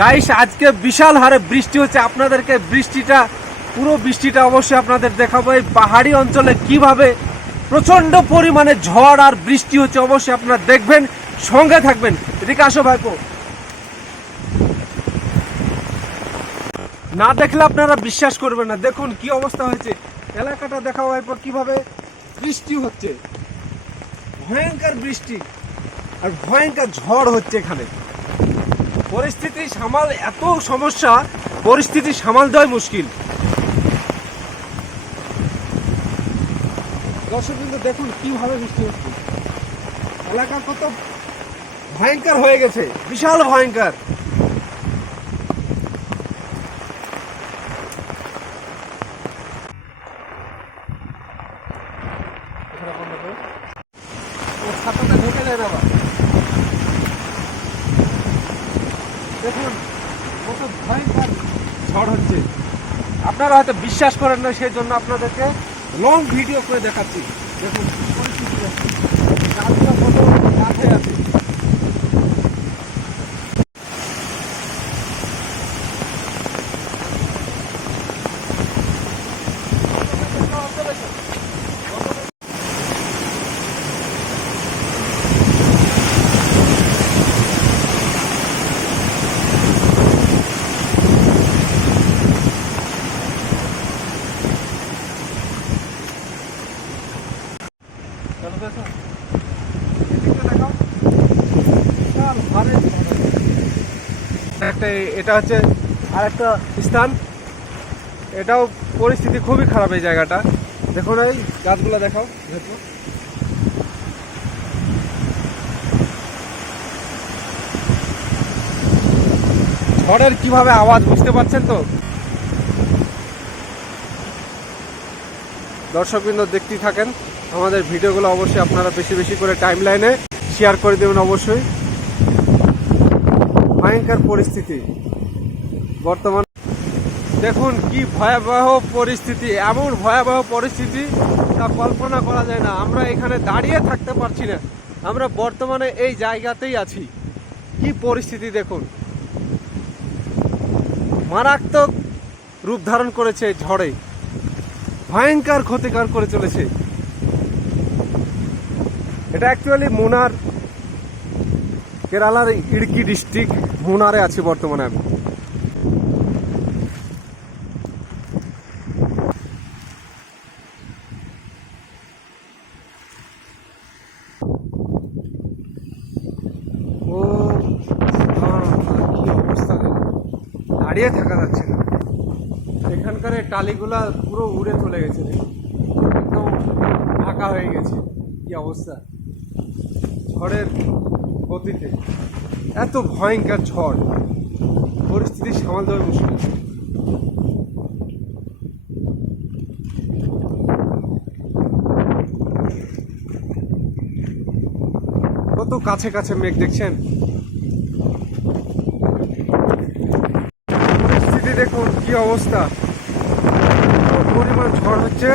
Guys আজকে বিশাল হারে বৃষ্টি হচ্ছে, আপনাদেরকে পুরো বৃষ্টিটা অবশ্যই আপনাদের দেখাবো। এই পাহাড়ি অঞ্চলে কিভাবে প্রচন্ড পরিমাণে ঝড় আর বৃষ্টি হচ্ছে অবশ্যই আপনারা দেখবেন, সঙ্গে থাকবেন। এদিকে আসো ভাইপো, না দেখলে আপনারা বিশ্বাস করবেন না। দেখুন কি অবস্থা হয়েছে, এলাকাটা দেখাও ভাইপো, কিভাবে বৃষ্টি হচ্ছে, ভয়ঙ্কর বৃষ্টি আর ভয়ঙ্কর ঝড় হচ্ছে এখানে। পরিস্থিতি সামাল, এত সমস্যা, পরিস্থিতি সামাল দেওয়াই মুশকিল। দর্শক কিন্তু দেখুন কিভাবে বৃষ্টি হচ্ছে, এলাকা কত ভয়ঙ্কর হয়ে গেছে, বিশাল ভয়ঙ্কর। ছাতাটা ঢেকে যায় না, দেখুন কত ভয়ঙ্কর ঝড় হচ্ছে। আপনারা হয়তো বিশ্বাস করেন না, সেই জন্য আপনাদেরকে লং ভিডিও করে দেখাচ্ছি। দেখুন পরিস্থিতি, গাছগুলো কত কাছে আছে। এটা হচ্ছে আরেকটা স্থান, এটাও পরিস্থিতি খুবই খারাপ এই জায়গাটা। দেখুন এই গাছগুলো দেখাও, ঝড়ের কিভাবে আওয়াজ বুঝতে পারছেন তো। দর্শকবৃন্দ দেখতেই থাকেন আমাদের ভিডিওগুলো, অবশ্যই আপনারা বেশি বেশি করে টাইম লাইনে শেয়ার করে দেবেন অবশ্যই। ভয়ঙ্কর পরিস্থিতি বর্তমান, দেখুন কি ভয়াবহ পরিস্থিতি, এমন ভয়াবহ পরিস্থিতি তা কল্পনা করা যায় না। আমরা এখানে দাঁড়িয়ে থাকতে পারছি না, আমরা বর্তমানে এই জায়গাতেই আছি। কি পরিস্থিতি দেখুন, মারাত্মক রূপ ধারণ করেছে ঝড়ে, ভয়ঙ্কর ক্ষতিকর করে চলেছে। এটা অ্যাকচুয়ালি মুনার, কেরালার ইডকি ডিস্ট্রিক্ট মুনারে আছি বর্তমানে আমি। ও কি অবস্থা, দাঁড়িয়ে থাকা যাচ্ছে না। এখানকার টালিগুলা পুরো উড়ে চলে গেছে, একদম ঢাকা হয়ে গেছে। কি অবস্থা ঝড়ের গতিতে, এত ভয়ঙ্কর ঝড়, পরিস্থিতি সামাল দেওয়া মুশকিল। কত কাছে কাছে মেঘ দেখছেন, পরিস্থিতি দেখুন কি অবস্থা, পরিমাণ ঝড় হচ্ছে।